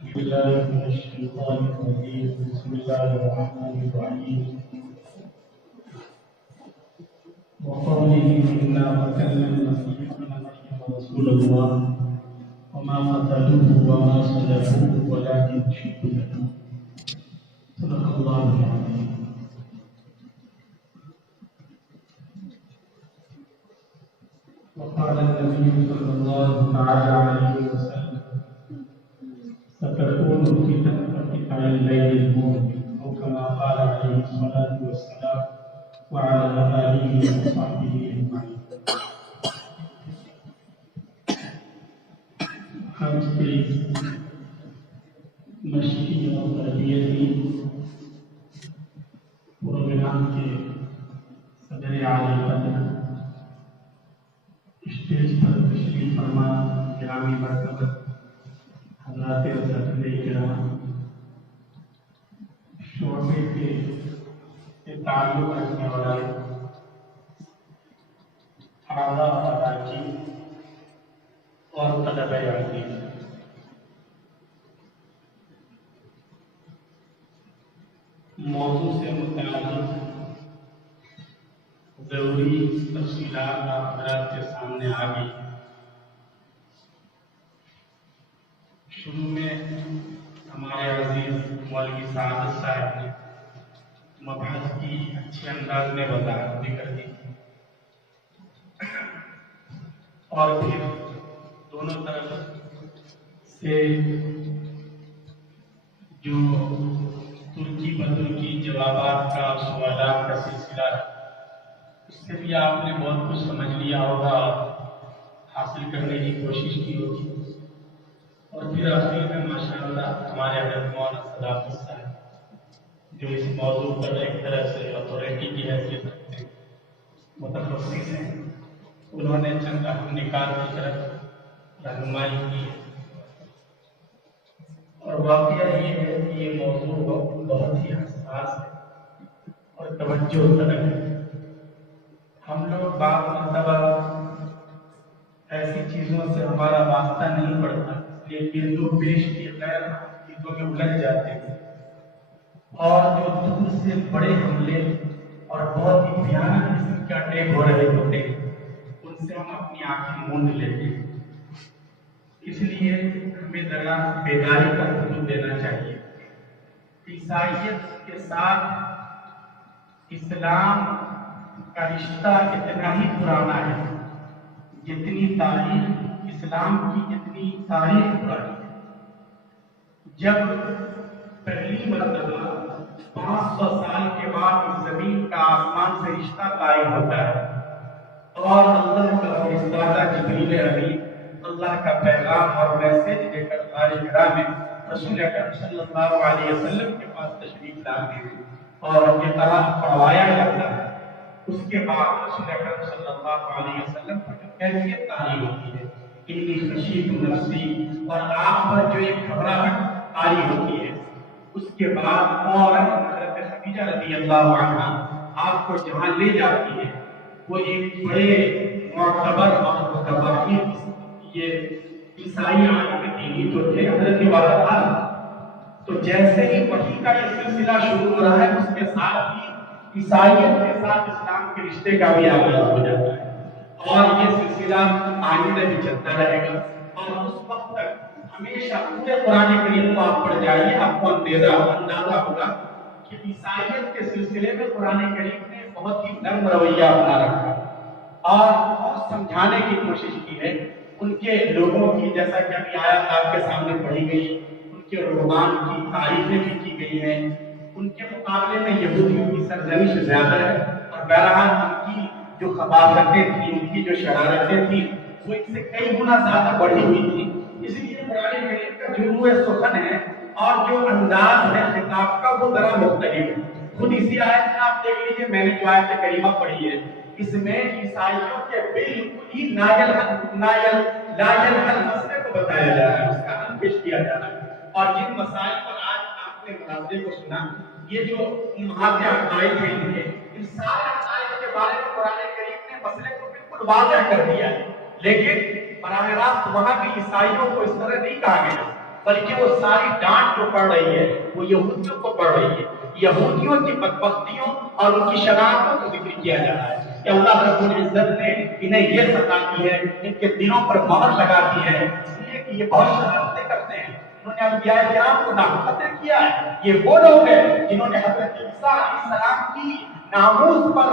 بالله من الشيطان الرجيم بسم الله الرحمن الرحيم وقوله إنا وكلمنا مريم رسول الله وما قتلوه وما صلبوه ولكن شبه له صدق الله العظيم. وقال النبي صلى الله تعالى عليه وسلم ستكون فتن كقطع الليل المظلم أو كما قال عليه الصلاة والسلام وعلى آله وصحبه أجمعين. ہم سے مشقی اور تربیتی پروگرام کے صدر اعلیٰ قدر اسٹیج پر تشریف فرما گرامی مرتبت حضرات اساتذہ کرام، شعبے کے تعلق رکھنے والے اعضاء و اراکین اور طلبہ عزیز، موضوع سے متعلق ضروری تفصیلات حضرات کے سامنے آ گئی۔ شروع میں ہمارے عزیز مولوی سعادت صاحب نے مبحث کی اچھے انداز میں وضاحت بھی کر دی اور پھر دونوں طرف سے جو ترکی بدرکی جوابات کا اور سوالات کا سلسلہ ہے، اس سے بھی آپ نے بہت کچھ سمجھ لیا ہوگا، حاصل کرنے کی کوشش کی ہوگی، اور پھر آخر میں ماشاءاللہ ہمارے حضرت مولانا صداقت صاحب جو اس موضوع پر ایک طرح سے اتھارٹی کی حیثیت رکھتے ہیں، متخصص ہیں، انہوں نے چند اہم نکات کی طرف رہنمائی کی، اور واقعہ یہ ہے کہ یہ موضوع بہت ہی حساس ہے اور توجہ طلب ہے۔ ہم لوگ بعض مرتبہ ایسی چیزوں سے ہمارا واسطہ نہیں پڑتا، لیکن لوگ پیش کی غیر چیزوں میں الجھ جاتے ہیں، اور جو دور سے بڑے حملے اور بہت ہی بھیانک قسم کے اٹیک ہو رہے ہوتے ہیں، ان سے ہم اپنی آنکھیں موند لیتے ہیں۔ اس لیے ہمیں ذرا بیداری کا حکم دینا چاہیے۔ عیسائیت کے ساتھ اسلام کا رشتہ اتنا ہی پرانا ہے جتنی تاریخ اسلام کی جتنی تاریخ پرانی ہے۔ جب پہلی مرتبہ 500 سال کے بعد اس زمین کا آسمان سے رشتہ قائم ہوتا ہے اور اللہ کا فرشتہ جبریل امین اللہ کا پیغام اور میسج لے کر غار حرا میں رسول اکرم صلی اللہ علیہ وسلم کے پاس تشریف لاتے ہیں اور یہ قرآن پڑھوایا جاتا ہے، اس کے بعد رسول اکرم صلی اللہ علیہ وسلم پر جو کیفیت طاری ہوتی ہے، انی خشیت نفسی، اور آپ پر جو ایک گھبراہٹ طاری ہوتی ہے، اس کے بعد فوراً حضرت خدیجہ رضی اللہ عنہا آپ کو جہاں لے جاتی ہے، وہ ایک بڑے معتبر اور متبادل یہ عیسائی عالم دینی جو تھے حضرت ورقہ، تو جیسے ہی وحی کا یہ سلسلہ شروع ہو رہا ہے، اس کے ساتھ ہی عیسائیت کے ساتھ اسلام کے رشتے کا بھی آغاز ہو جاتا ہے، اور یہ سلسلہ آئندہ بھی چلتا رہے گا، اور اس وقت تک ہمیشہ پورے قرآن کریم کو آپ پڑھ جائیے، آپ کو اندازہ ہوگا کہ عیسائیت کے سلسلے میں قرآن کریم نے بہت ہی نرم رویہ اپنا رکھا اور بہت سمجھانے کی کوشش کی ہے۔ ان کے لوگوں کی، جیسا کہ ابھی آیات آپ کے سامنے پڑھی گئی، ان کے رہبان کی تعریفیں بھی کی گئی ہیں۔ ان کے مقابلے میں یہودیوں کی سرزنش زیادہ ہے، اور بہرحال ان کی جو خباثتیں تھیں، ان کی جو شرارتیں تھیں، وہ ان سے کئی گنا زیادہ بڑھی ہوئی تھی۔ اس لیے قرآن کریم کا جو روح سخن ہے اور جو انداز ہے خطاب کا، وہ ذرا مختلف ہے۔ خود اسی آیت میں آپ دیکھ لیجیے، میں نے جو آیت کریمہ پڑھی ہے، اس میں عیسائیوں کے بالکل ہی نایل حل مسئلے کو بتایا جا رہا ہے، اس کا حل پیش کیا جا رہا ہے، اور جن مسائل پر آج آپ نے مناظرے کو سنا، یہ جو امہات عقائد ہیں، ان سارے عقائد کے بارے میں قرآن کریم نے مسئلے کو بالکل واضح کر دیا ہے، لیکن براہ راست وہاں بھی عیسائیوں کو اس طرح نہیں کہا گیا बल्कि वो सारी डांट जो पड़ रही है वो यहूदियों को पड़ रही है। यहूदियों की बदबख्तियों और उनकी शरारतों को जिक्र किया जा रहा है कि अल्लाह रब्बुल इज्जत ने इन्हें ये सताती है, इनके दिलों पर मोहर लगाती है, इसलिए कि ये बहुत शरारतें करते हैं। इन्होंने अंबियाए किराम को नामुकद्दर किया है। ये वो लोग हैं जिन्होंने हजरत ईसा अलैहिस्सलाम की नामूस पर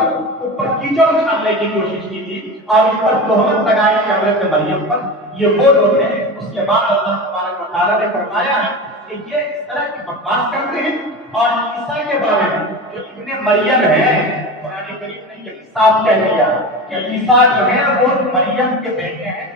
ऊपर कीचड़ उछालने की कोशिश की थी और इस पर तोहमत लगाई थी हजरत मरियम पर। ये वो लोग हैं। उसके बाद अल्लाह तबारक व तआला ने फरमाया है कि ये इस तरह की बकवास करते हैं। और ईसा के बारे में जो इब्ने मरियम है, कुरान करीम ने यही साफ कह दिया कि ईसा जो है वो मरियम के बेटे हैं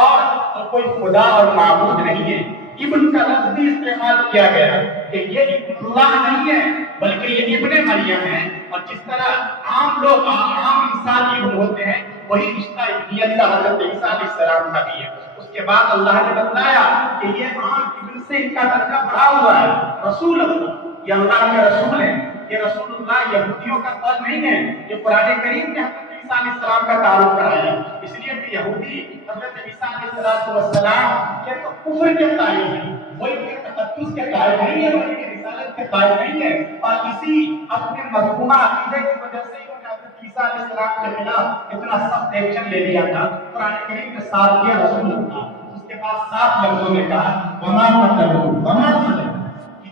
और तो कोई खुदा और माबूद नहीं है। इब्न का लफ्ज भी इस्तेमाल किया गया कि ये इब्नुल्लाह नहीं है बल्कि ये इब्ने मरियम है। और जिस तरह आम लोग आम इंसान इब्न होते हैं वही रिश्ता इब्नियत का हजरत ईसा अलैहिस्सलाम का भी है। उसके बाद अल्लाह ने बताया कि ये आम इब्न से इनका दर्जा बढ़ा हुआ है। रसूल अल्लाह, ये अल्लाह के रसूल हैं। ये रसूलुल्लाह यहूदियों का कौल नहीं है, ये कुरान करीम ने हजरत ईसा अलैहिस्सलाम का तारुफ कराया। इसलिए कि यहूदी हजरत ईसा अलैहिस्सलाम ये तो कुफ्र के कायल हैं, वो इनके तकद्दुस के कायल नहीं है, बल्कि रिसालत के कायल नहीं है। और इसी अपने मज़मूमा अकीदे की वजह से इन्होंने हजरत ईसा अलैहिस्सलाम के खिलाफ इतना सख्त एक्शन ले लिया था। कुरान करीम के साथ किया रसूलुल्लाह, उसके बाद 7 लफ्जों में कहा वमा क़तलू वमा सलबू,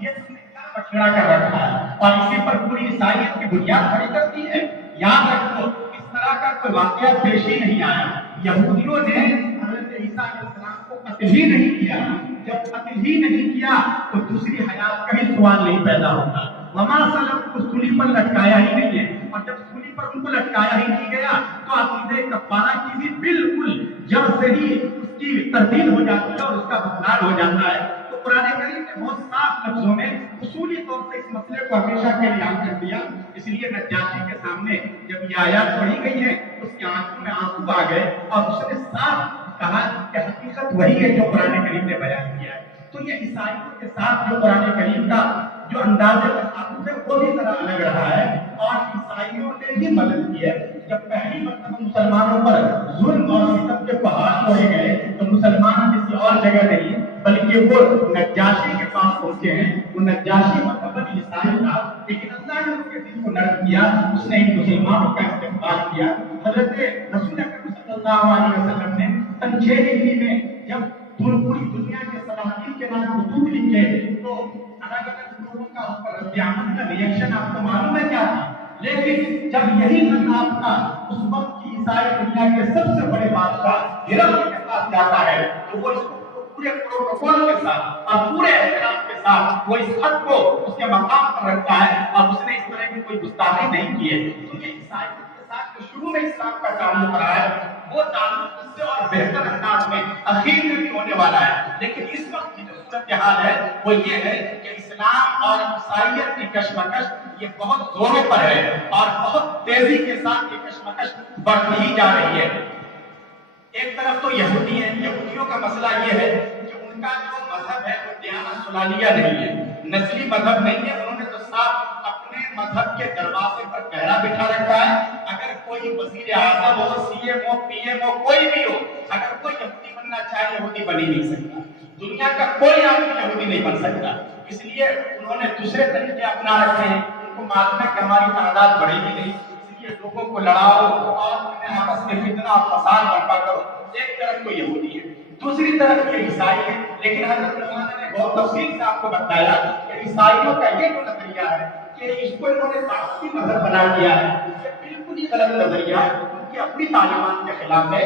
ये बछड़ा कर रखा है और इसी पर पूरी ईसाईयत की बुनियाद खड़ी करती है। याद रखो इस तरह का कोई वाकया पेश ही नहीं आया। यहूदियों ने हजरत ईसा अलैहिस्सलाम को कत्ल ही नहीं किया। जब कत्ल ही नहीं किया तो दूसरी हयात का ही सवाल नहीं पैदा होता। वमा सलब को सूली पर लटकाया ही नहीं है और जब सूली पर उनको लटकाया ही नहीं गया तो अकीदे कफ़ारा की भी बिल्कुल जड़ से ही उसकी तरदीद हो जाती है और उसका बदलाव हो जाता है। कुरान करीम ने बहुत साफ लफ्जों में उसूली तौर से इस मसले को हमेशा के लिए याद कर दिया। इसलिए नज्जाशी के सामने जब ये आयत पढ़ी गई है उसकी आंखों में आंसू आ गए और उसने साफ कहा कि हकीकत वही है जो कुरान करीम ने बयान किया है। तो ये ईसाइयों के साथ जो कुरान करीम का जो अंदाज़े तसादुक़ है वो भी तरह लग रहा है और ईसाइयों ने भी मदद की है। जब पहली मरतबा मुसलमानों पर जुल्म और सितम के पहाड़ तोड़े गए तो मुसलमान किसी और जगह नहीं बल्कि वो नज्जाशी के पास पहुंचे हैं। वो नज्जाशी मतलब ईसाई था, लेकिन अल्लाह ने उनके दिल को नरम किया, उसने इन मुसलमानों का इस्तेमाल किया। हजरत रसूल अकरम सल्लल्लाहु अलैहि वसल्लम ने सन 6 हिजरी में जब पूरी दुनिया के सलातीन के नाम खुतूत लिखे तो अलग-अलग लोगों का उस पर रद्द-ए-अमल का रिएक्शन आपको मालूम है क्या था। लेकिन जब यही खिताब का उस वक्त की ईसाई दुनिया के सबसे बड़े बादशाह हिरक़ल के पास जाता है तो वो इसको पूरे प्रोटोकॉल के साथ और पूरे एहतराम के साथ वो इस खत को उसके मकाम पर रखता है और उसने इस तरह की कोई गुस्ताखी नहीं की है। तो ये ईसाई के साथ जो शुरू में इस्लाम का ताल्लुक रहा है वो ताल्लुक उससे और बेहतर अंदाज में अखीर में भी होने वाला है। लेकिन इस वक्त की जो सूरत हाल है वो ये है कि इस्लाम और ईसाईयत की कशमकश ये बहुत जोरों पर है और बहुत तेजी के साथ ये कशमकश बढ़ती ही जा रही है। एक तरफ तो यहूदी है, यहूदियों का मसला ये है कि उनका जो मजहब है वो दियानत सुलालिया नहीं है, नस्ली मजहब नहीं है। उन्होंने तो साफ अपने मजहब के दरवाजे पर पहरा बिठा रखा है। अगर कोई वजीर आज़म हो, सीएम हो, पीएम हो, कोई भी हो, अगर कोई यहूदी बनना चाहे यहूदी बन ही नहीं सकता। दुनिया का कोई आदमी यहूदी नहीं बन सकता। इसलिए उन्होंने दूसरे तरीके अपना रखे हैं। उनको मालूम है कि हमारी तादाद बढ़ेगी नहीं, इसलिए लोगों को लड़ाओ और आपस में फितना और फसाद बर्पा करो। एक तरफ तो यहूदी है, दूसरी तरफ ये ईसाई है। लेकिन हज़रत मौलाना ने बहुत तफसील से आपको बताया कि ईसाइयों का ये जो नजरिया है कि इसको इन्होंने ताकती मजहब बना दिया है, ये बिल्कुल ही गलत नजरिया है, उनकी अपनी तालीमात के खिलाफ है।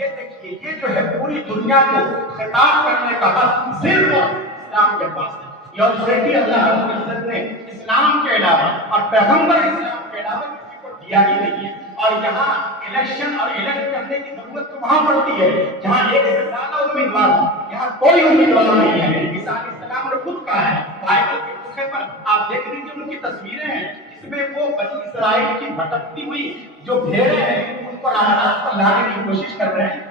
ये देखिए, ये जो है पूरी दुनिया को खिताब करने का हक सिर्फ इस्लाम के पास है। ये ऑथोरिटी अल्लाह रब्बुल इज्जत ने इस्लाम के अलावा और पैगंबर इस्लाम के अलावा किसी को दिया ही नहीं है। और यहाँ इलेक्शन और इलेक्ट करने की जरूरत तो वहां पड़ती है जहाँ एक से ज्यादा उम्मीदवार हो, यहाँ कोई उम्मीदवार नहीं है। ईसा अलैहिस्सलाम ने खुद कहा है, बाइबल के पुस्तक पर आप देख लीजिए उनकी तस्वीरें हैं जिसमें वो बनी इस्राइल की भटकती हुई जो भेड़ें हैं उनको राह पर लाने की कोशिश कर रहे हैं।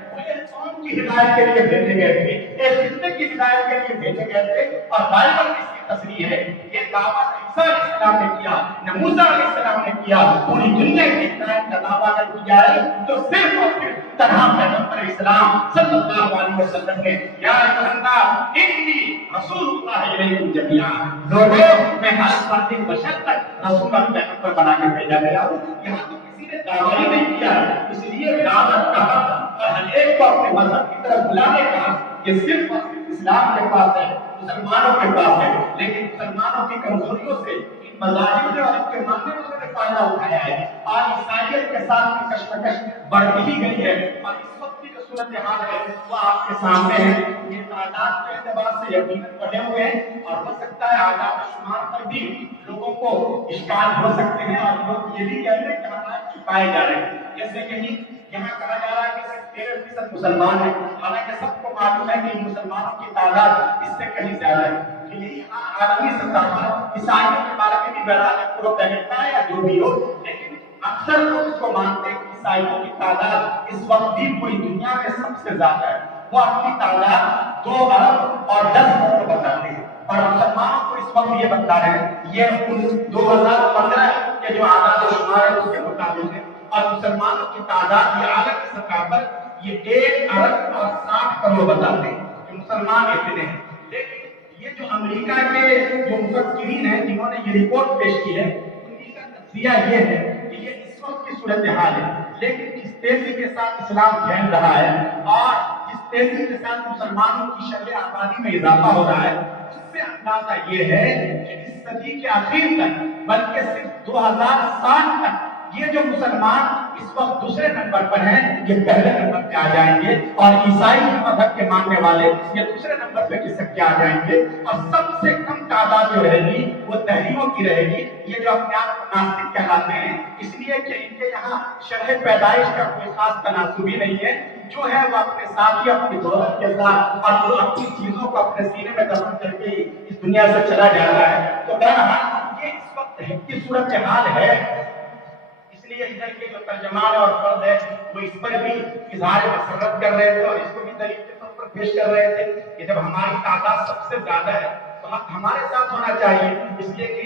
कौम की हिदायत के लिए भेजे गए थे, एक खित्ते की हिदायत के लिए भेजे गए थे। और बाइबल में इसकी तस्वीर है, ये दावा ईसा अलैहिस्सलाम ने किया, न मूसा अलैहिस्सलाम ने किया। पूरी दुनिया की हिदायत का दावा अगर किया है तो सिर्फ और सिर्फ तन्हा पैगंबर इस्लाम सल्लल्लाहु अलैहि वसल्लम ने, या अय्युहन्नास इन्नी रसूलुल्लाह इलैकुम जमीआ, लोगों मैं हर फर्द बशर तक रसूल और पैगंबर बना के भेजा गया हूं। यहां तो किसी ने दावा ही नहीं किया, इसलिए दावत का और हर एक को अपने मजहब की तरफ बुलाने का ये सिर्फ और सिर्फ इस्लाम के पास है, मुसलमानों के पास है। लेकिन मुसलमानों की कमजोरियों से इन मज़ाहिब ने और इनके मानने वालों ने फायदा उठाया है और ईसाइयत के साथ की कशमकश बढ़ती ही गई है। और इस वक्त की जो सूरत हाल है वो आपके सामने है। ये तादाद के एतबार से यकीनन बढ़े हुए हैं और हो सकता है आदाब शुमार पर भी लोगों को इश्काल हो सकते हैं और लोग ये भी कहते हैं कि हालात छुपाए जा रहे हैं। जैसे कहीं यहाँ कहा जा रहा है कि सिर्फ 13% मुसलमान है, हालांकि सबको मालूम है कि मुसलमानों की तादाद इससे कहीं ज्यादा है। तो यही आलमी सतह पर ईसाइयों के बारे में भी बहरहाल प्रोपेगेंडा है या जो भी हो, लेकिन अक्सर लोग इसको मानते हैं कि ईसाइयों की तादाद इस वक्त भी पूरी दुनिया में सबसे ज्यादा है। वो अपनी तादाद 2 अरब और 10 करोड़ बताते हैं और मुसलमानों को इस वक्त ये बता रहे हैं ये 2015 के जो आदाद शुमार है उसके मुताबिक है। और मुसलमानों की तादाद ये आलम की सतह पर ये 1 अरब और 60 करोड़ बताते हैं कि मुसलमान इतने हैं। लेकिन ये जो अमेरिका के जो मुफक्किरीन हैं जिन्होंने ये रिपोर्ट पेश की है, उन्हीं का नजरिया ये है कि ये इस वक्त की सूरत हाल है। लेकिन जिस तेजी के साथ इस्लाम फैल रहा है और जिस तेजी के साथ मुसलमानों की शर्ह आबादी में इजाफा हो रहा है, उससे अंदाजा ये है कि इस सदी के आखिर तक, बल्कि सिर्फ 2060 तक ये जो मुसलमान इस वक्त दूसरे नंबर पर हैं ये पहले नंबर पे आ जाएंगे और ईसाई मजहब के मानने वाले ये दूसरे नंबर पे खिसक के आ जाएंगे। और सबसे कम तादाद जो रहेगी वो तहरीरों की रहेगी, ये जो अपने आप को नास्तिक कहलाते हैं, इसलिए कि इनके यहाँ शरह पैदाइश का कोई खास तनासुब ही नहीं है। जो है वो अपने साथ ही अपनी दौलत के साथ और वो अपनी चीजों को अपने सीने में दफन करके इस दुनिया से चला जा रहा है। तो बहरहाल ये इस वक्त की सूरत हाल है। इसलिए इधर के जो तर्जमान और फर्द है वो इस पर भी इजहार मसरत कर रहे थे और इसको भी दलील के तौर पर पेश कर रहे थे कि जब हमारी तादाद सबसे ज्यादा है तो हमारे साथ होना चाहिए, इसलिए कि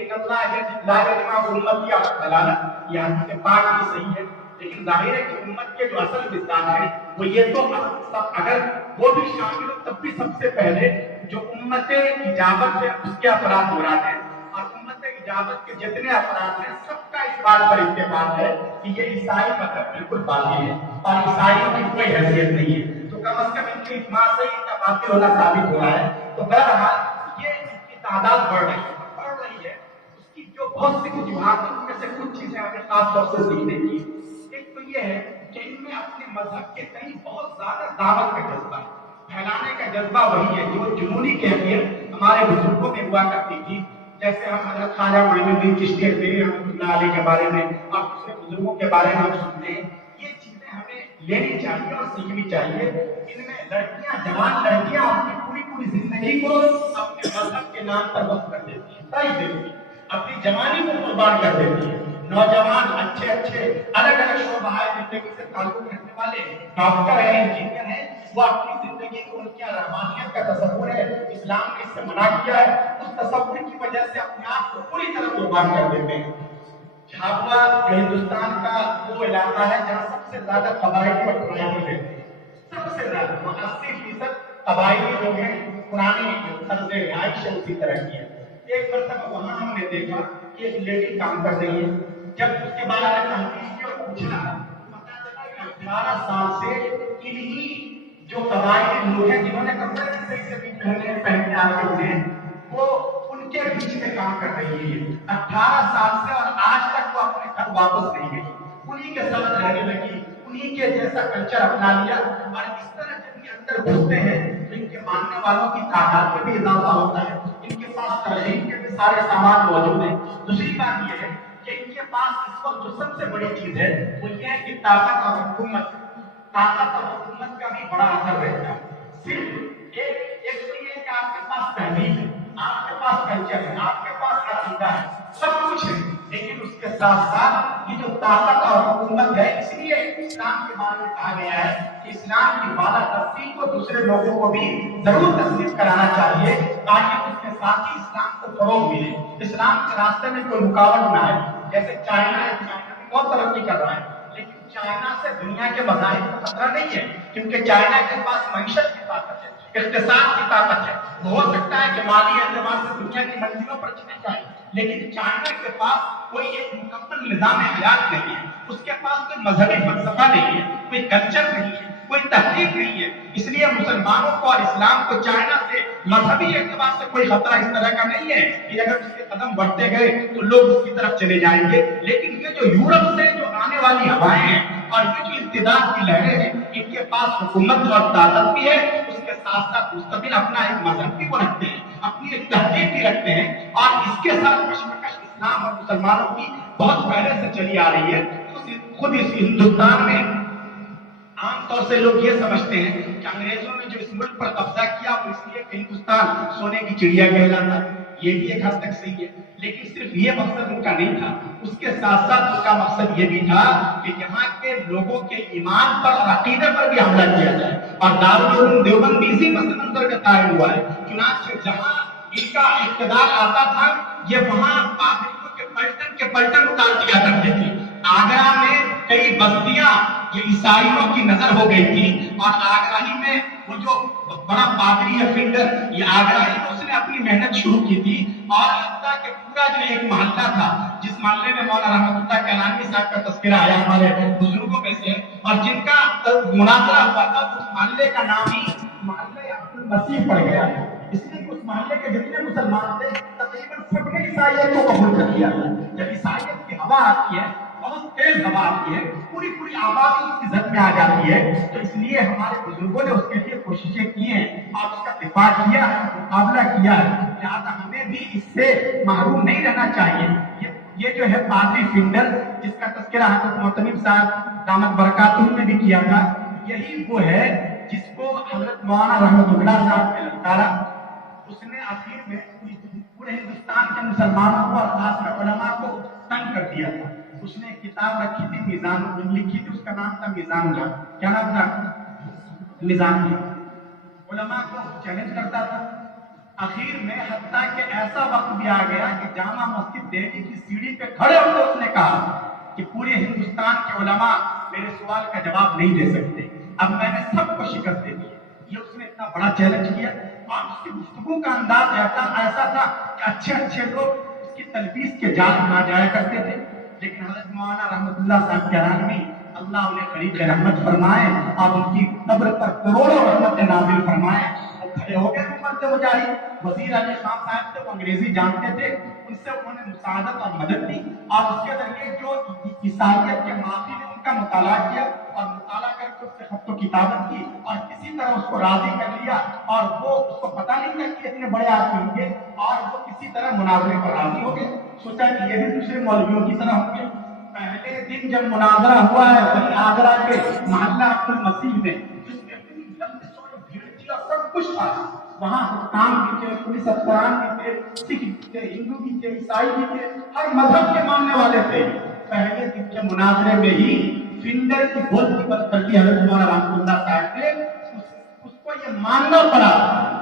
ये हदीस पाक भी सही है। लेकिन जाहिर है कि उम्मत के जो असल मिजान है वो ये तो सब अगर वो भी शामिल हो तब भी सबसे पहले जो उम्मत इजाबत है उसके अफराद मुराद है और उम्मत इजाबत के जितने अफराद हैं सबका इस बात पर इत्तेफाक है कि ये ईसाई मजहब बिल्कुल बातिल है और ईसाइयों की कोई हैसियत नहीं है। तो कम से कम इनके इजमा से इनका बातिल होना साबित हो रहा है। तो बहरहाल ये इसकी तादाद बढ़ रही है, उसकी जो बहुत सी वजूहात हैं उनमें से कुछ चीजें हमें खास तौर से सीखने की। एक तो ये है कि इनमें अपने मजहब के कई बहुत ज्यादा दावत का जज्बा है, फैलाने का जज्बा वही है जो जुनूनी कैफियत हमारे बुजुर्गों में हुआ करती थी। जैसे हम हजरत ख्वाजा मोइनुद्दीन चिश्ती रहमतुल्लाह अलैह के बारे में और दूसरे बुजुर्गों के बारे में हम सुनते हैं, ये चीजें हमें लेनी चाहिए और सीखनी चाहिए। इनमें लड़कियां, जवान लड़कियां अपनी पूरी पूरी जिंदगी को अपने मजहब के नाम पर वक्त कर देती है, ताई देती है, अपनी जवानी को कुर्बान कर देती है। नौजवान अच्छे अच्छे अलग अलग शोबाए जिंदगी से ताल्लुक रखने वाले डॉक्टर है, इंजीनियर है, वो अपनी जिंदगी को उनकी रहमानियत का तसव्वुर है, इस्लाम ने इससे मना किया है, उस तसव्वुर की वजह से अपने आप को पूरी तरह कुर्बान कर देते हैं। झाबुआ हिंदुस्तान का वो इलाका है जहाँ सबसे ज्यादा कबायली और ट्राइबल रहते हैं, सबसे ज्यादा 80% कबायली लोग हैं, पुरानी तर्ज़ रिहाइश है उसी तरह की है। एक मरतबा वहां हमने देखा कि एक लेडी काम कर रही है, जब उसके बारे में तहकीक की और पूछा पता चला कि 18 साल से इन्हीं जो कबायली लोग हैं जिन्होंने कपड़े सही से पहन के आके उन्हें वो उनके बीच में काम कर रही है 18 साल से और आज तक वो अपने घर वापस नहीं गई, उन्हीं के साथ रहने लगी, उन्हीं के जैसा कल्चर अपना लिया। और इस तरह जब ये अंदर घुसते हैं तो इनके मानने वालों की तादाद में भी इजाफा होता है, इनके पास तरजीह के भी सारे सामान मौजूद है। दूसरी बात यह है कि इनके पास इस वक्त जो सबसे बड़ी चीज है वो ये है कि ताकत और हुकूमत का भी बड़ा असर रहता है। सिर्फ एक तो ये कि आपके पास तहजीब है, आपके पास कल्चर है, आपके पास अकीदा है, सब कुछ है, लेकिन उसके साथ साथ ये जो ताकत और हुकूमत है, इसलिए इस्लाम के बारे में कहा गया है कि इस्लाम की बाला तस्दीक को दूसरे लोगों को भी जरूर तस्दीक कराना चाहिए ताकि उसके बाकी इस्लाम को फरोग मिले, इस्लाम के रास्ते में कोई रुकावट ना आए। जैसे चाइना है, चाइना भी बहुत तरक्की कर रहा है, लेकिन चाइना से दुनिया के मज़ाहिब को खतरा नहीं है, क्योंकि चाइना के पास मईशत की ताकत है, इक़्तिसाद की ताकत है। हो सकता है कि माली एतबार से दुनिया की मंजिलों पर चले जाए, लेकिन चाइना के पास कोई एक मुकम्मल निज़ाम हयात नहीं है, उसके पास कोई मजहबी फलसफा नहीं है, कोई कल्चर नहीं है, कोई तहरीक नहीं है। इसलिए मुसलमानों को और इस्लाम को चाइना से मजहबी एतबार से कोई खतरा इस तरह का नहीं है कि अगर उसके कदम बढ़ते गए तो लोग उसकी तरफ चले जाएंगे। लेकिन ये जो यूरोप से जो आने वाली हवाएं हैं और ये जो इत्तेदाद की लहरें हैं, इनके पास हुकूमत और ताकत भी है, उसके साथ साथ मुस्तकिल अपना एक मजहब भी वो रखते हैं, अपनी एक तहरीक भी रखते हैं, और इसके साथ कश्मकश इस्लाम और मुसलमानों की बहुत पहले से चली आ रही है। खुद इस हिंदुस्तान में आमतौर से लोग ये समझते हैं कि अंग्रेजों ने जो इस मुल्क पर कब्जा किया वो इसलिए कि हिंदुस्तान सोने की चिड़िया कहलाता। ये भी एक हद तक सही है, लेकिन सिर्फ ये मकसद उनका नहीं था, उसके साथ साथ उसका मकसद ये भी था कि यहाँ के लोगों के ईमान पर और अकीदे पर भी हमला किया जाए। और दारुल उलूम देवबंद भी इसी मसले का कायम हुआ है। चुनांचे जहाँ इनका इक़्तिदार आता था, ये वहाँ पाबंदियों के पलटन उतार दिया करते थे। आगरा में कई बस्तियां ये ईसाइयों की नजर हो गई थी, और आगरा ही में वो जो बड़ा पादरी है फिंगर, ये आगरा ही में उसने अपनी मेहनत शुरू की थी। और हत्ता के पूरा जो एक मोहल्ला था, जिस मोहल्ले में मौलाना रहमतुल्लाह कलामी साहब का तस्करा आया हमारे बुजुर्गों में से, और जिनका मुनाजरा हुआ था, उस मोहल्ले का नाम ही मोहल्ले अब्दुल मसीह पड़ गया। इसलिए उस मोहल्ले के जितने मुसलमान थे तकरीबन सबने ईसाइयत को कबूल कर लिया। जब ईसाइयत की हवा आती है, बहुत तेज हवा आती है, पूरी पूरी आबादी उसकी जद में आ जाती है, तो इसलिए हमारे बुजुर्गों ने उसके लिए कोशिशें की हैं और उसका दिफा किया, मुकाबला किया है। लिहाजा हमें भी इससे महरूम नहीं रहना चाहिए। ये जो है पादरी फिंगर, जिसका तस्करा हज़रत मोहतमिम साहब दामद बरकातुहू ने भी किया था, यही वो है जिसको हज़रत मौलाना रहमतुल्लाह साहब ने ललकारा। उसने आखिर में पूरे हिंदुस्तान के मुसलमानों को और खासकर उलमा को तंग कर दिया था। उसने एक किताब रखी थी, मीज़ान लिखी थी, उसका नाम था मीज़ान। क्या नाम था? मीज़ान। उलमा को चैलेंज करता था। आखिर में हत्ता के ऐसा वक्त भी आ गया कि जामा मस्जिद दिल्ली की सीढ़ी पे खड़े होकर उसने कहा कि पूरे हिंदुस्तान के उलमा मेरे सवाल का जवाब नहीं दे सकते, अब मैंने सबको शिकस्त दे दी। ये उसने इतना बड़ा चैलेंज किया, और उसकी गुफ्तगू का अंदाज ऐसा था कि अच्छे अच्छे लोग उसकी तलबीस के जाल बना जाया करते थे। लेकिन हज़रत मौलाना रहमतुल्लाह साहब करानी, अल्लाह उन्हें करीब रहमत फरमाए और उनकी कब्र पर करोड़ों रहमत नाज़िल फरमाए। खड़े हो गए उम्मत मुजाहिद। वज़ीर अली खान साहब थे, वो अंग्रेजी जानते थे, उनसे उन्होंने मुसादत और मदद दी, और उसके जरिए जो ईसाइयत के माफी ने उनका मुताला किया, और मुताला करके उससे खत्तो किताबत की, और किसी तरह उसको राजी कर लिया। और वो उसको पता नहीं था कि इतने बड़े आदमी होंगे, और वो किसी तरह मुनाजरे पर राजी हो गए। सोचा कि ये भी दूसरे मौलवियों की तरह होंगे। पहले दिन जब मुनाजरा हुआ है वही आगरा के मोहल्ला अब्दुल मसीह में, जिसमें भीड़ थी और सब कुछ था, वहाँ हुक्काम भी थे, पुलिस अफसरान भी थे, सिख भी थे, हिंदू भी थे, ईसाई भी थे, हर मजहब के मानने वाले थे। पहले दिन के मुनाजरे में ही फिंगर की बोलती बंद कर दी हज़रत मौलाना रहमतुल्लाह साहब ने। उसको ये मानना पड़ा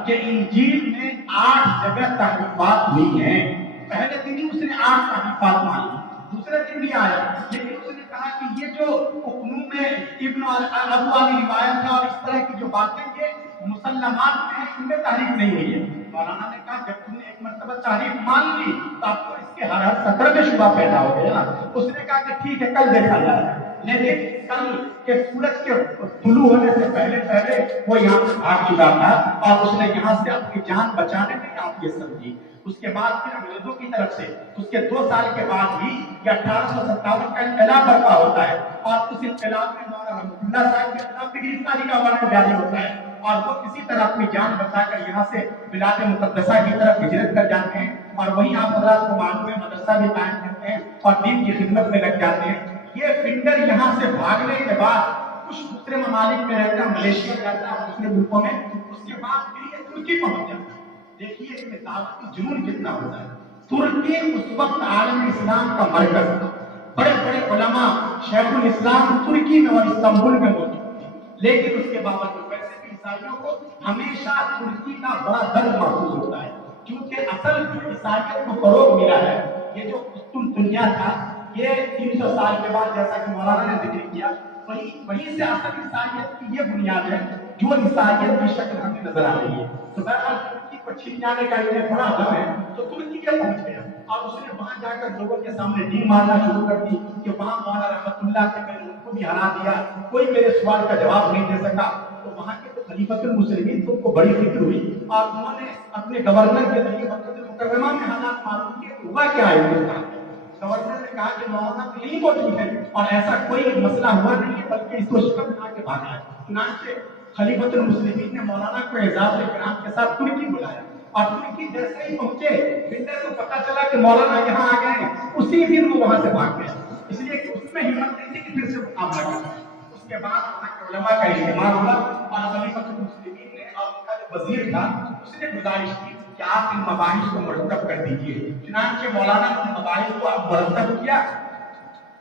कि इंजील में 8 जगह तहरीफात हुई हैं। पहले दिन ही उसने 8 तहरीफात मानी। दूसरे दिन भी आया, लेकिन उसने कहा कि ये जो हुक्म में इब्न अबू वाली रिवायत है और इस तरह की जो बातें ये मुसलमान हैं, इनमें तारीफ नहीं हुई है। मौलाना ने कहा जब तुमने एक मरतबा तारीफ मान ली तो आपको इसके हर सत्र में शुबा पैदा हो गया। उसने कहा कि ठीक है, कल देखा जाए। लेकिन कल के सूरज के तुलू होने से पहले पहले वो यहाँ से भाग चुका था, और उसने यहाँ से अपनी जान बचाने में आप ये समझी। उसके बाद फिर अंग्रेजों की तरफ से उसके 2 साल के बाद ही 1857 का इंकलाब बर्पा होता है, और उस इंकलाब में मौलाना रहमतुल्लाह साहब के खिलाफ गिरफ्तारी का वारंट जारी होता है, और वो किसी तरह अपनी जान बचाकर यहाँ से बिलाद मुक़द्दसा की तरफ हिजरत कर जाते हैं, और वहीं आप हज़रात को मालूम है मदरसा भी कायम करते हैं और दीन की खिदमत में लग जाते हैं। ये फिंगर यहाँ से भागने के बाद कुछ दूसरे ममालिक में रहता है, मलेशिया जाता है, दूसरे मुल्कों में, उसके बाद फिर ये तुर्की पहुंच जाता है। देखिए इसमें दावत की जुनून कितना होता है। तुर्की उस वक्त आलम इस्लाम का मरकज था। बड़े बड़े उलमा शेखुल इस्लाम तुर्की में और इस्तांबुल में मौजूद थे, लेकिन उसके बावजूद वैसे भी ईसाइयों को हमेशा तुर्की का बड़ा दर्द महसूस होता है, क्योंकि असल जो ईसाइयत को फरोग मिला है, ये जो कुस्तुनतुनिया था, ये 300 साल के बाद, जैसा कि मौलाना ने जिक्र किया, वहीं से असल ईसाइयत की ये बुनियाद है जो ईसाइयत की शक्ल हमें नजर आ रही है। तो बहरहाल तुर्की को छिन जाने का इन्हें बड़ा दम है, तो तुर्की के पहुंच गया और उसने वहां जाकर लोगों के सामने ढील मारना शुरू कर दी कि वहां मौलाना रहमतुल्लाह थे, मैंने उनको भी हरा दिया, कोई मेरे सवाल का जवाब नहीं दे सका। तो वहां के तो खलीफतुल मुस्लिमीन को उनको बड़ी फिक्र हुई और उन्होंने अपने गवर्नर के जरिए मक्का मुकर्रमा में हालात मालूम किए कि हुआ क्या है हिंदुस्तान में। गवर्नर ने कहा कि मौलाना तो यही मौजूद है और ऐसा कोई मसला हुआ नहीं है, बल्कि इसको शिकन बना के भागा है। चुनांचे खलीफतुल मुस्लिमीन ने मौलाना को एजाज़ इकराम के साथ तुर्की बुलाया और तुर्की जैसे ही पहुंचे, बिल्डर को पता चला कि मौलाना यहाँ आ गए हैं, उसी दिन वो वहां से भाग गया, इसलिए कि उसमें हिम्मत नहीं थी कि फिर से मुकाबला करना। उसके बाद वहां के उलमा का इज्तिमा हुआ और खलीफतुल मुस्लिमीन ने और उनका जो वजीर था उसने गुजारिश की कि आप इन मबाहिस को मुरतब कर दीजिए। चुनांचे मौलाना ने मबाहिस को अब मुरतब किया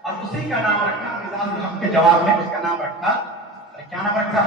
और उसी का नाम रखा, मिजाजुल हक के जवाब में उसका नाम रखा, क्या नाम रखा,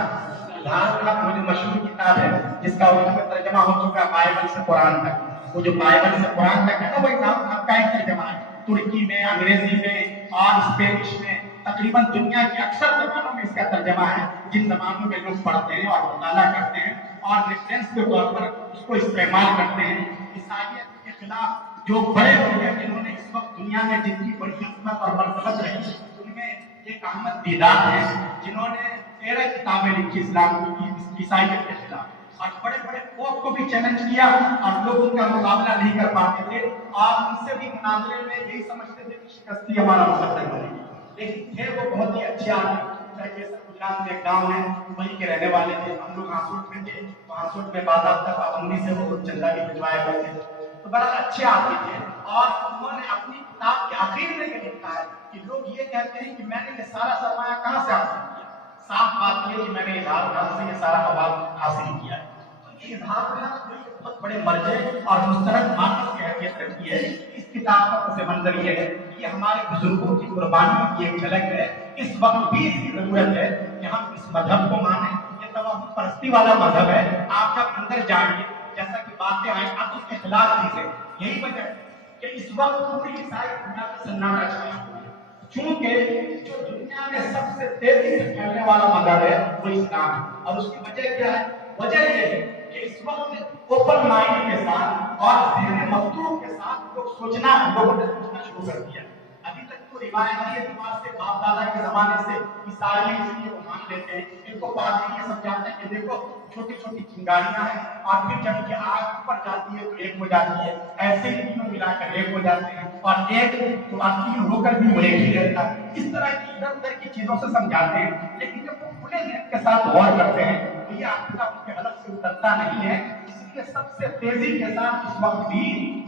इजहारुल हक। वो जो मशहूर किताब है जिसका उर्दू में तर्जमा हो चुका है बाइबल से कुरान तक, वो जो बाइबल से कुरान तक है ना, वही नाम का एक तर्जमा है। तुर्की में, अंग्रेजी में और स्पेनिश में, तकरीबन दुनिया के अक्सर जबानों में इसका तर्जमा है, जिन जबानों में लोग पढ़ते हैं और मुताला करते हैं और रेफरेंस के तौर पर उसको इस्तेमाल करते हैं। ईसाइयत के खिलाफ जो बड़े लोग हैं जिन्होंने इस वक्त दुनिया में जिनकी बड़ी खिदमत और मरतबत रही, उनमें एक अहमद दीदात है जिन्होंने 13 किताबें लिखी इस्लाम की ईसाइयत के खिलाफ और बड़े बड़े पोप को भी चैलेंज किया और लोग उनका मुकाबला नहीं कर पाते थे और उनसे भी मुनाजरे में यही समझते थे कि शिकस्ती हमारा मुकद्दर बनेगी। लेकिन थे वो बहुत ही अच्छे आदमी। गुजरात में एक गांव है, वहीं के रहने वाले थे। हम लोग हांसोट में थे, तो हांसोट में बाज़ाब्ता पाबंदी से वो चंदा भी भिजवाए गए थे। तो बड़ा अच्छे आदमी थे और उन्होंने अपनी किताब के आखिर में ये लिखा है कि लोग ये कहते हैं कि मैंने ये सारा सरमाया कहाँ से हासिल किया। साफ बात यह कि मैंने इजहारुल हक से ये सारा मवाद हासिल किया है। तो ये इजहारुल हक बहुत बड़े मर्जे और मुस्तरद मार्कस की हैसियत रखती है। इस किताब का पस मंजर ये है कि हमारे बुजुर्गों की कुर्बानियों की एक झलक है। इस वक्त भी इसकी जरूरत है कि हम इस मजहब को माने। ये तवहुद परस्ती वाला मजहब है। आप जब अंदर जाएंगे, जैसा कि बातें आई, आप उसके खिलाफ चीजें, यही वजह है कि इस वक्त पूरी ईसाई दुनिया का सन्नाटा छाया हुआ है, क्योंकि जो दुनिया में सबसे तेजी से फैलने वाला मजहब है वो इस्लाम है। और उसकी वजह क्या है? वजह ये है कि इस वक्त ओपन माइंड के साथ और ज़हन मफ्तूह के साथ लोगों ने सोचना शुरू कर दिया। अभी तक तो रिवायती एतबार से बाप दादा के जमाने से ईसाई इसलिए वो मान लेते हैं, इनको पादरी ये समझाते हैं कि देखो छोटी छोटी चिंगारियां हैं और फिर जब ये आग ऊपर जाती है तो एक हो जाती है, ऐसे ही तीनों मिलाकर एक हो जाते हैं और एक तो तीन होकर भी वो एक ही रहता है। इस तरह की इधर उधर की चीजों से समझाते हैं, लेकिन जब वो खुले दिल के साथ गौर करते हैं तो ये आपका उनके हलक से उतरता नहीं है। इसलिए सबसे तेजी के साथ इस वक्त भी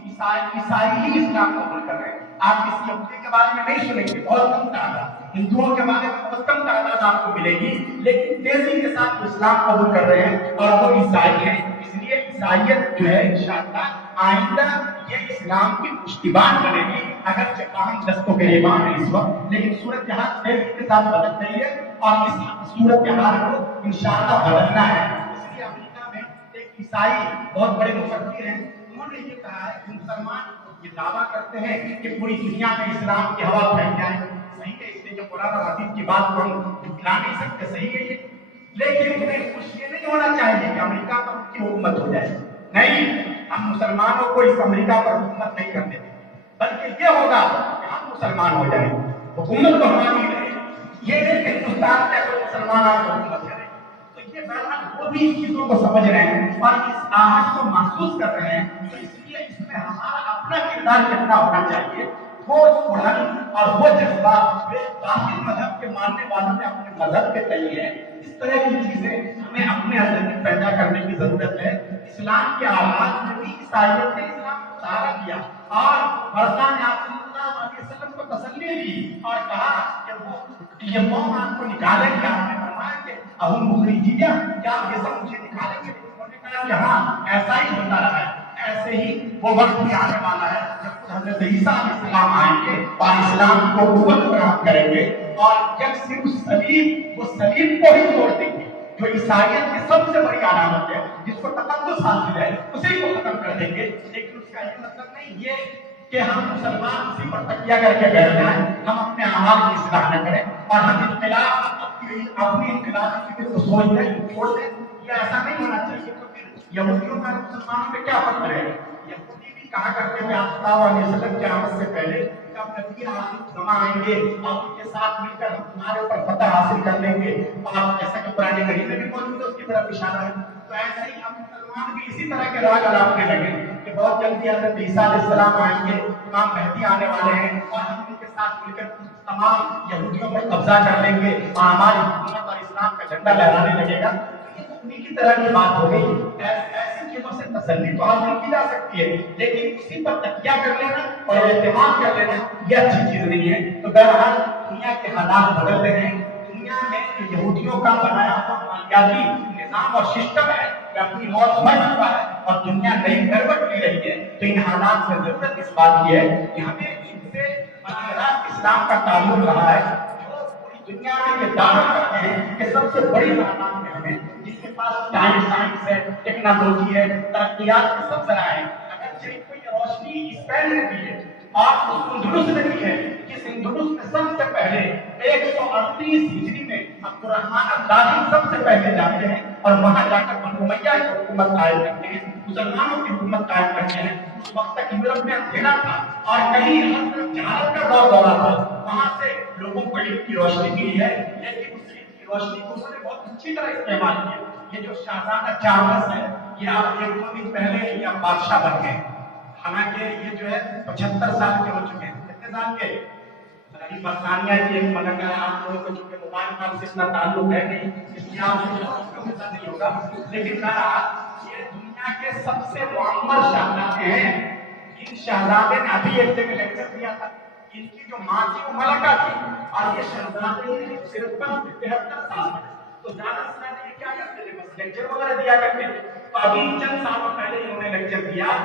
ईसाई ही इस्लाम कबूल कर रहे हैं। आप किसी यहूदी के बारे में नहीं सुनेंगे, बहुत कम तादाद, हिंदुओं के बारे में बहुत कम तादाद आपको मिलेगी, लेकिन तेजी के साथ इस्लाम कबूल कर रहे हैं और वो ईसाई हैं। इसलिए ईसाइयत जो है इंशाअल्लाह आइंदा ये इस्लाम की पुष्टिबान बनेगी। अगर हम दस्तों के ईमान है इस वक्त, लेकिन सूरत हाल तेजी के साथ बदल रही है और इस सूरत हाल को इंशाअल्लाह बदलना है। इसलिए अमेरिका में एक ईसाई बहुत बड़े मुफक्किर हैं, उन्होंने ये कहा है कि मुसलमान ये दावा करते हैं कि पूरी दुनिया में इस्लाम की हवा फैल जाए। सही है, इसलिए जो कुरान और हदीस की बात को हम झुठला नहीं सकते, सही है ये, लेकिन उन्हें कुछ ये नहीं होना चाहिए कि अमेरिका पर उनकी हुकूमत हो जाए। नहीं, हम मुसलमानों को इस अमेरिका पर हुकूमत नहीं करने देंगे, बल्कि ये होगा कि हम मुसलमान हो जाए, हुकूमत तो हमारी नहीं। ये नहीं कि हिंदुस्तान के अगर मुसलमान आकर हुकूमत करें। तो ये बहरहाल वो भी इस चीजों को समझ रहे हैं और इस आहट को महसूस कर रहे हैं। तो इसलिए इसमें हमारा अपना किरदार कितना होना चाहिए, वो उड़न और वो जज्बा बाकी मजहब के मानने वालों में अपने मजहब के तय है। इस तरह की चीजें हमें अपने अंदर में पैदा करने की जरूरत है। इस्लाम के आगाज में भी ईसाइयत ने इस्लाम को सहारा दिया और बरसान को तसल्ली दी और कहा कि वो ये कौम आपको निकालेंगे। आपने फरमाया कि अहुम मुखरिजिया, क्या ये सब मुझे निकालेंगे? उन्होंने कहा कि हाँ, ऐसा ही होता रहा है। ऐसे ही वो वक्त भी आने वाला है जब हज़रत ईसा अलैहिस्सलाम आएंगे और इस्लाम को कुव्वत प्राप्त करेंगे और जब सिर्फ सलीब, वो सलीब को ही तोड़ देंगे। जो ईसाइयत की सबसे बड़ी अलामत है, जिसको तकद्दुस हासिल है, उसी को खत्म कर देंगे। लेकिन उसका ये मतलब नहीं ये कि हम मुसलमान उसी पर तकिया करके बैठ जाएं, हम अपने अमाल की इस्लाह न करें और हम अपनी इनकलाबी को सोच लें, छोड़ दें। ये ऐसा नहीं होना चाहिए। तो फिर यहूदियों का मुसलमानों पे क्या फर्क है? यहूदी भी कहा करते थे आप सल्लल्लाहु अलैहि वसल्लम के आमद से पहले, जब नबी आखिर ज़मां आएंगे और उनके साथ मिलकर हम तुम्हारे ऊपर फतह हासिल कर लेंगे। और जैसा कि कुरान करीम में भी मौजूद है, उसकी तरफ इशारा है। तो ऐसे ही हम मुसलमान भी इसी तरह के राग अलापने लगे कि बहुत जल्दी हज़रत ईसा अलैहिस्सलाम आएंगे, इमाम महदी आने वाले हैं और हम उनके साथ मिलकर तमाम यहूदियों पर कब्जा कर लेंगे और हमारी हुकूमत और इस्लाम का झंडा लहराने लगेगा। तो ये तो उन्हीं की तरह की बात हो गई। ऐसी चीजों से तसल्ली तो हासिल की जा सकती है, लेकिन उसी पर तकिया कर लेना और एतमाद कर लेना ये अच्छी चीज नहीं है। तो बहरहाल दुनिया के हालात बदल रहे हैं। दुनिया में जो यहूदियों का बनाया हुआ मालियाती निजाम और सिस्टम है अपनी मौत मर चुका है और दुनिया नई करवट ले रही है। तो इन हालात में जरूरत इस बात की है कि हमें इनसे इस्लाम का ताल्लुक रहा है, जो पूरी दुनिया में ये दावा करते हैं कि सबसे बड़ी तादाद में हमें, जिसके पास साइंस है, टेक्नोलॉजी है, तरक्कियात के सब जराए, अगर कोई रोशनी स्पेन में भी है और इंदुरुस में भी है, जिस इंदुरुस में सबसे पहले 138 हिजरी में अब्दुर्रहमान अल-दाखिल सबसे पहले जाते हैं और वहां जाकर बनु उमय्या की हुकूमत कायम करते हैं, मुसलमानों की हुकूमत कायम करते हैं। उस वक्त तक यूरोप में अंधेरा था और कहीं जहालत का दौर दौरा था। वहां से लोगों को इल्म की रोशनी मिली है, लेकिन उस इल्म की रोशनी को उन्होंने बहुत अच्छी तरह इस्तेमाल किया। ये जो शाहजादा चार्ल्स है, ये आप 1-2 दिन पहले ये बादशाह बन गए। हालांकि ये जो है 75 साल के हो चुके हैं। कितने साल के? बरतानिया की एक मलका है। आप लोगों को चूंकि मोबाइल फोन से इतना ताल्लुक है नहीं, इसलिए आपको पता नहीं होगा, लेकिन ये दुनिया के सबसे मुअम्मर शहजादे हैं। इन शहजादे ने अभी एक जगह लेक्चर दिया था। इनकी जो माँ थी वो मलका थी और ये शहजादे सिर्फ 73 साल, तो ज्यादा से ज्यादा ये क्या करते थे? बस लेक्चर वगैरह दिया करते थे। तो अभी चंद सालों पहले इन्होंने लेक्चर दिया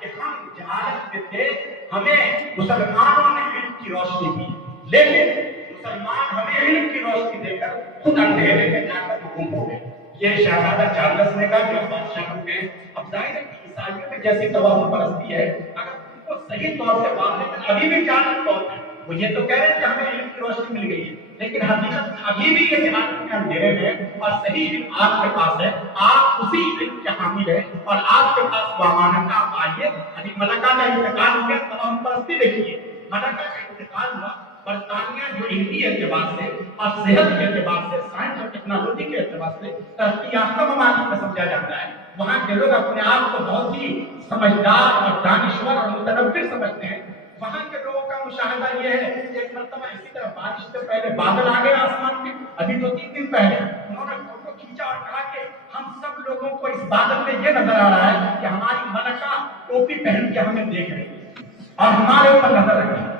कि हम जहालत में थे, हमें मुसलमानों ने इल्म की रोशनी दी, लेकिन मुसलमान हमें इल्म की रोशनी देकर खुद अंधेरे में जाकर गुम हो गए। ये शहजादा चार्ल्स ने कहा कि बादशाह बन गए। अब जाहिर है कि ईसाइयों में जैसी तवाज़ुन परस्ती है, अगर उनको सही तौर से बात, लेकिन अभी भी जालिम कौम है, वो ये तो कह रहे हैं कि हमें इल्म की रोशनी मिल गई है, लेकिन हकीकत में अभी भी ये जहालत में अंधेरे में और सही इल्म आपके पास है। आप उसी इल्म के हामिल है और आपके पास वो अमानत है। आप आइए। अभी मलका का इंतकाल हो गया, तमाम परस्ती देखिए, मलका का इंतकाल हुआ। बरतानिया जो इल्मी एतबार से और सेहत के एतबार से, साइंस और टेक्नोलॉजी के एतबार से तरक्की याफ्ता ममालिक में समझा जाता है। वहाँ के लोग अपने आप को बहुत ही समझदार और दानिश्वर और मुतनव्विर समझते हैं। वहाँ के लोगों का मुशाहिदा ये है, एक मरतबा इसी तरह बारिश से पहले बादल आ गए आसमान में, अभी 2-3 दिन पहले उन्होंने फोटो खींचा और कहा कि हम सब लोगों को इस बादल में ये नजर आ रहा है कि हमारी मलका टोपी पहन के हमें देख रही है और हमारे ऊपर नजर रखी है।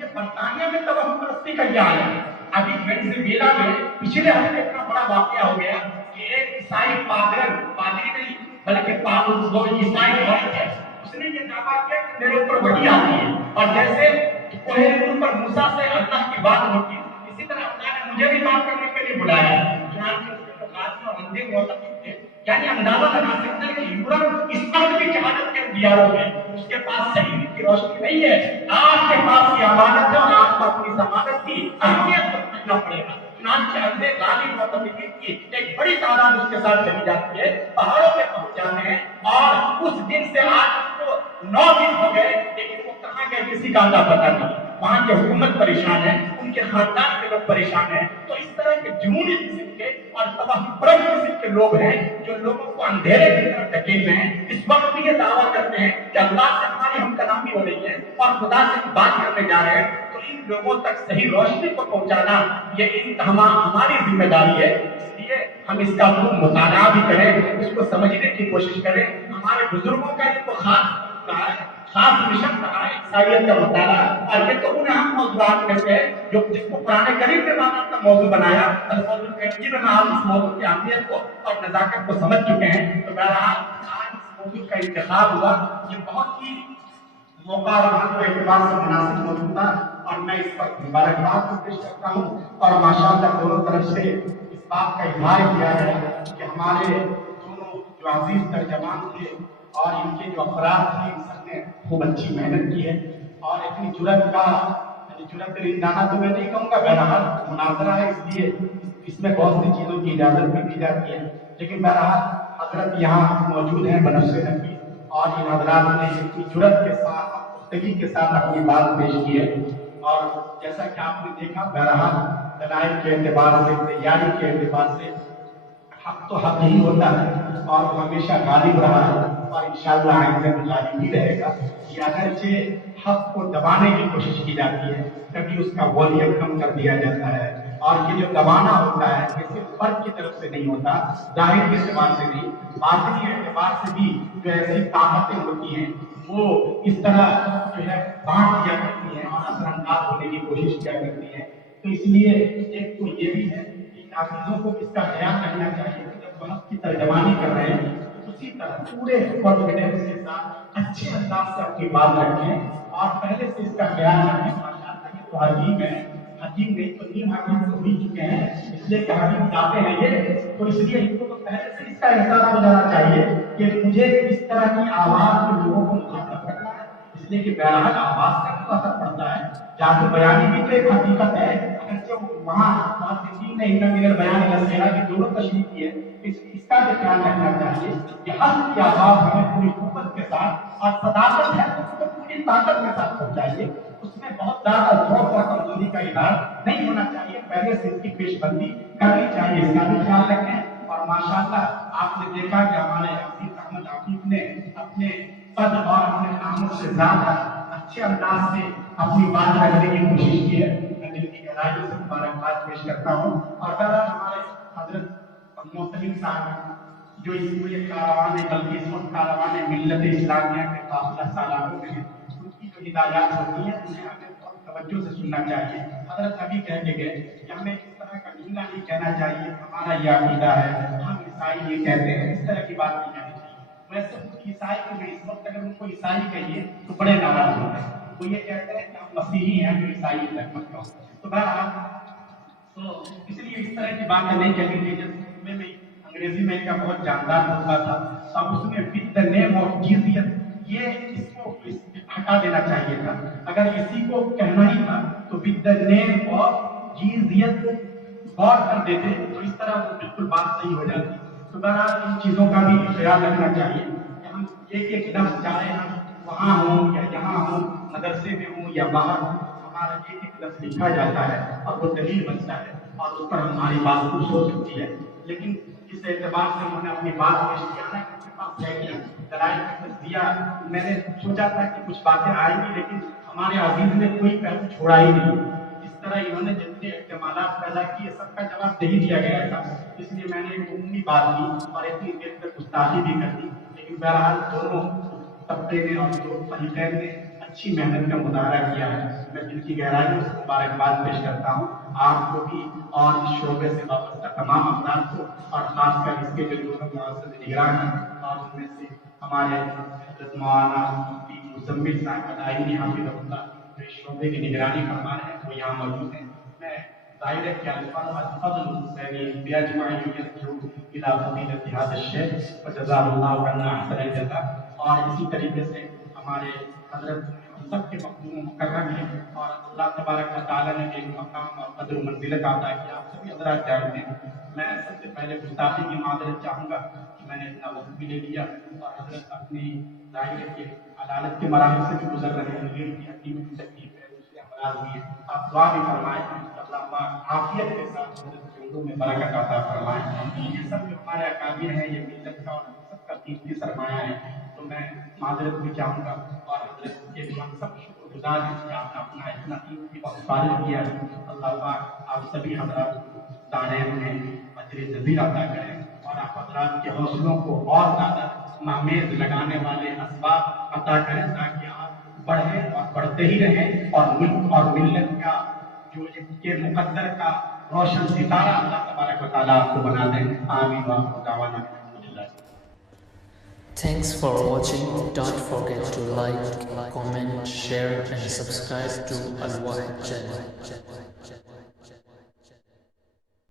ये बरतानिया में तवज्जुह परस्ती का क्या है? अभी वेनेजुएला में पिछले हफ्ते इतना बड़ा वाकया हो गया कि एक ईसाई पादरी नहीं बल्कि वो ईसाई मर्द है, उसने ये दावा किया कि मेरे ऊपर वही आती है और जैसे कोहे नूर पर मूसा से अल्लाह की बात होती है, इसी तरह अल्लाह ने मुझे भी बात करने के लिए बुलाया। यानी अंदाजा लगा सकते हैं कि यूरोप इस वक्त भी जहालत के दियारों में उसके पास सही की रोशनी नहीं है। आपके पास ये अमानत है और आपको अपनी जमानत की अहमियत को समझना पड़ेगा। चुनांचे अंधे गालिब मुतफिकीन की एक बड़ी तादाद उसके साथ चली जाती है, पहाड़ों पे पहुंच जाते हैं और उस दिन से आज को 9 दिन हो गए, लेकिन वो कहाँ गए किसी का पता नहीं। वहाँ की हुकूमत परेशान है, उनके खानदान के लोग परेशान हैं। तो इस तरह के जुनूनी किस्म के और तबाहप्रद किस्म के लोग हैं जो लोगों को अंधेरे की तरफ धकेल रहे हैं। इस वक्त भी ये दावा करते हैं कि अल्लाह से हमारी हमकलामी हो रही है और खुदा से बात करने जा रहे हैं। तो इन लोगों तक सही रोशनी को पहुंचाना ये हमारी जिम्मेदारी है। इसलिए हम इसका खूब मुताला भी करें, इसको समझने की कोशिश करें। हमारे बुजुर्गों का इसको खास मिशन रहा है ईसाइयत का मुताला, और ये तो उन अहम मौजूदात में से जो जिसको कुरान करीम ने बात का मौजू बनाया, में हम इस मौजू की अहमियत को और नजाकत को समझ चुके हैं। तो बहरहाल आज इस मौजू का इंतखाब हुआ, ये बहुत ही मौका और एतबार से मुनासिब मौजूद था और मैं इस पर मुबारकबाद पेश करता हूँ। और माशाअल्लाह दोनों तरफ से इस बात का इजहार किया है کہ ہمارے دونوں جو عزیز ترجمان تھے اور ان کے جو افراد تھے ان سب نے خوب اچھی محنت کی ہے اور اتنی جرت رندانہ تو میں نہیں کہوں گا، بہرحال مناظرہ ہے اس لیے اس میں بہت سی چیزوں کی اجازت بھی دی جاتی ہے، لیکن بہرحال حضرت یہاں موجود ہیں بنفسِ نبی اور ان حضرات نے اتنی جرت کے ساتھ پختگی کے ساتھ اپنی بات پیش کی ہے اور جیسا کہ آپ نے دیکھا بہرحال دلائل کے اعتبار سے، تیاری کے اعتبار سے حق تو حق ہی ہوتا ہے اور وہ ہمیشہ غالب رہا ہے اور انشاءاللہ آئندہ بھی غالب ہی رہے گا۔ یہ اگرچہ حق کو دبانے کی کوشش کی جاتی ہے، کبھی اس کا والیوم کم کر دیا جاتا ہے، اور یہ جو دبانا ہوتا ہے یہ صرف فرد کی طرف سے نہیں ہوتا، ظاہر کے اعتبار سے نہیں، باطنی اعتبار سے بھی جو ایسی طاقتیں ہوتی ہیں وہ اس طرح جو ہے بانٹ دیا کرتی ہیں اور اثر انداز ہونے کی کوشش کیا کرتی ہیں۔ تو اس لیے ایک تو یہ بھی ہے کہ حافظوں کو اس کا خیال رکھنا چاہیے کہ جب بحث کی ترجمانی کر رہے ہیں اسی طرح پورے کانفیڈنس کے ساتھ اچھے انداز سے اپنی بات رکھیں اور پہلے سے اس کا خیال رکھیں۔ ماشاءاللہ یہ تو حکیم ہے، حکیم نہیں تو نیم حکیم تو ہو چکے ہیں، اس لیے کہ حکیم جاتے ہیں یہ، تو اس لیے ان کو تو پہلے سے اس کا احساس ہو جانا چاہیے کہ مجھے اس طرح کی آواز کے لوگوں کو مخاطب کرنا ہے، اس لیے کہ بہرحال آواز کا بھی اثر پڑتا ہے۔ جادو بیانی بھی تو ایک حقیقت ہے، اگرچہ وہاں محدثین نے انٹرمیڈیٹ بیان الاسئلہ کی دونوں تشریح کی ہے، اس کا بھی خیال رکھنا چاہیے کہ حق کی آواز ہمیں پوری قوت کے ساتھ اور صداقت ہے اس کو پوری طاقت کے ساتھ پہنچائیے، اس میں بہت زیادہ ذوق اور کمزوری کا اظہار نہیں ہونا چاہیے، پہلے سے اس کی پیش بندی کرنی چاہیے، اس کا بھی خیال رکھیں۔ اور ماشاءاللہ آپ نے دیکھا کہ ہمارے حفیظ احمد عفیف نے اپنے قد اور اپنے کاموں سے زیادہ اچھے انداز سے اپنی بات رکھنے کی کوشش کی ہے، میں دل کی گہرائیوں سے مبارکباد پیش کرتا ہوں۔ اور بہرحال ہمارے حضرت محترم صاحب جو اس پورے کاروان بلکہ اس وقت کاروان ملت اسلامیہ کے قافلہ سالاروں میں ہیں، ان کی جو ہدایات ہوتی ہیں انہیں ہمیں بہت توجہ سے سننا چاہیے۔ حضرت ابھی کہہ کے گئے کہ ہمیں اس طرح کا جملہ نہیں کہنا چاہیے ہمارا یہ عقیدہ ہے، ہم عیسائی یہ کہتے ہیں، اس طرح کی بات نہیں کہنی چاہیے۔ ویسے عیسائی کو بھی اس وقت اگر ان کو عیسائی کہیے تو بڑے ناراض ہوتے ہیں، وہ یہ کہتے ہیں کہ ہم مسیحی ہیں جو عیسائی تک مت کہو۔ تو بہرحال تو اس لیے اس طرح کی باتیں نہیں کہنی چاہیے۔ جب میں انگریزی میں کا بہت جاندار ہوتا تھا تب اس میں ود دا نیم آف جیزیت یہ اس کو ہٹا دینا چاہیے تھا، اگر اسی کو کہنا ہی تھا تو ود دا نیم آف جیزیت غور کر دیتے تو اس طرح وہ بالکل بات صحیح ہو جاتی۔ تو بہرحال ان چیزوں کا بھی خیال رکھنا چاہیے کہ ہم ایک ایک لفظ چاہے ہم وہاں ہوں یا یہاں ہوں، مدرسے میں ہوں یا باہر ہوں، ہمارا ایک ایک لفظ لکھا جاتا ہے اور وہ دلیل بنتا ہے اور اس پر ہماری بات خوش ہو سکتی ہے۔ لیکن اس اعتبار سے انہوں نے اپنی بات پیش کیا نا کہ پاس ہے کیا دلائل کا دیا، میں نے سوچا تھا کہ کچھ باتیں آئیں گی لیکن ہمارے عزیز نے کوئی پہلو چھوڑا ہی نہیں، اس طرح انہوں نے جتنے احتمالات پیدا کیے سب کا جواب دے ہی دیا گیا تھا، اس لیے میں نے ایک عمومی بات کی اور اتنی دیر تک گستاخی بھی کر دی، لیکن بہرحال دونوں طبقے نے اور دو فریقین نے اچھی محنت کا مظاہرہ کیا ہے، میں دل کی گہرائیوں سے مبارکباد پیش کرتا ہوں آپ کو بھی اور اس شعبے سے وابستہ تمام افراد کو، اور خاص کر اس کے جو دونوں معزز نگران ہیں اور ان میں سے ہمارے حضرت مولانا مفتی مزمل صاحب ادائی حافظ اللہ جو اس شعبے کی نگرانی فرما رہے ہیں وہ یہاں موجود ہیں۔ میں ظاہر ہے کہ الفضل یعنی بیاجماعی یرجو الی فضیلت هذا الشیخ وجزاہ اللہ عنا احسن الجزاء، اور اسی طریقے سے ہمارے حضرت سب کے مقبول و مکرم ہیں اور اللہ تبارک و تعالیٰ نے ایک مقام اور قدر و منزلت عطا کیا، آپ سبھی حضرات جانتے ہیں۔ میں سب سے پہلے گستاخی کی معذرت چاہوں گا کہ میں نے اتنا وقت بھی لے لیا اور حضرت اپنی ظاہر کے عدالت کے مراحل سے بھی گزر رہے ہیں، ریڑھ کی ہڈی میں بھی تکلیف ہے، دوسرے امراض بھی ہیں، آپ دعا بھی فرمائیں اللہ پاک عافیت کے ساتھ حضرت کے عمروں میں برکت عطا فرمائیں۔ یہ سب جو ہمارے اکابر ہیں یہ ملت کا اور سب کا قیمتی سرمایہ ہے، تو میں معذرت بھی چاہوں گا اور حضرت کے بھی ہم سب شکر گزار ہیں کہ آپ نے اپنا اتنا قیمتی وقت فارغ کیا ہے۔ اللہ پاک آپ سبھی حضرات کو دارین میں اجر جزیل عطا کریں اور آپ حضرات کے حوصلوں کو اور زیادہ مہمیز لگانے والے اسباب عطا کریں تاکہ آپ بڑھیں اور بڑھتے ہی رہیں اور ملک اور ملت کا جو ایک مقدر کا روشن ستارہ اللہ تبارک و تعالیٰ آپ کو بنا دیں۔ آمین وآخر دعوانا الحمدللہ۔ Thanks for watching. Don't forget to like, comment, share and subscribe to Al Wahid channel.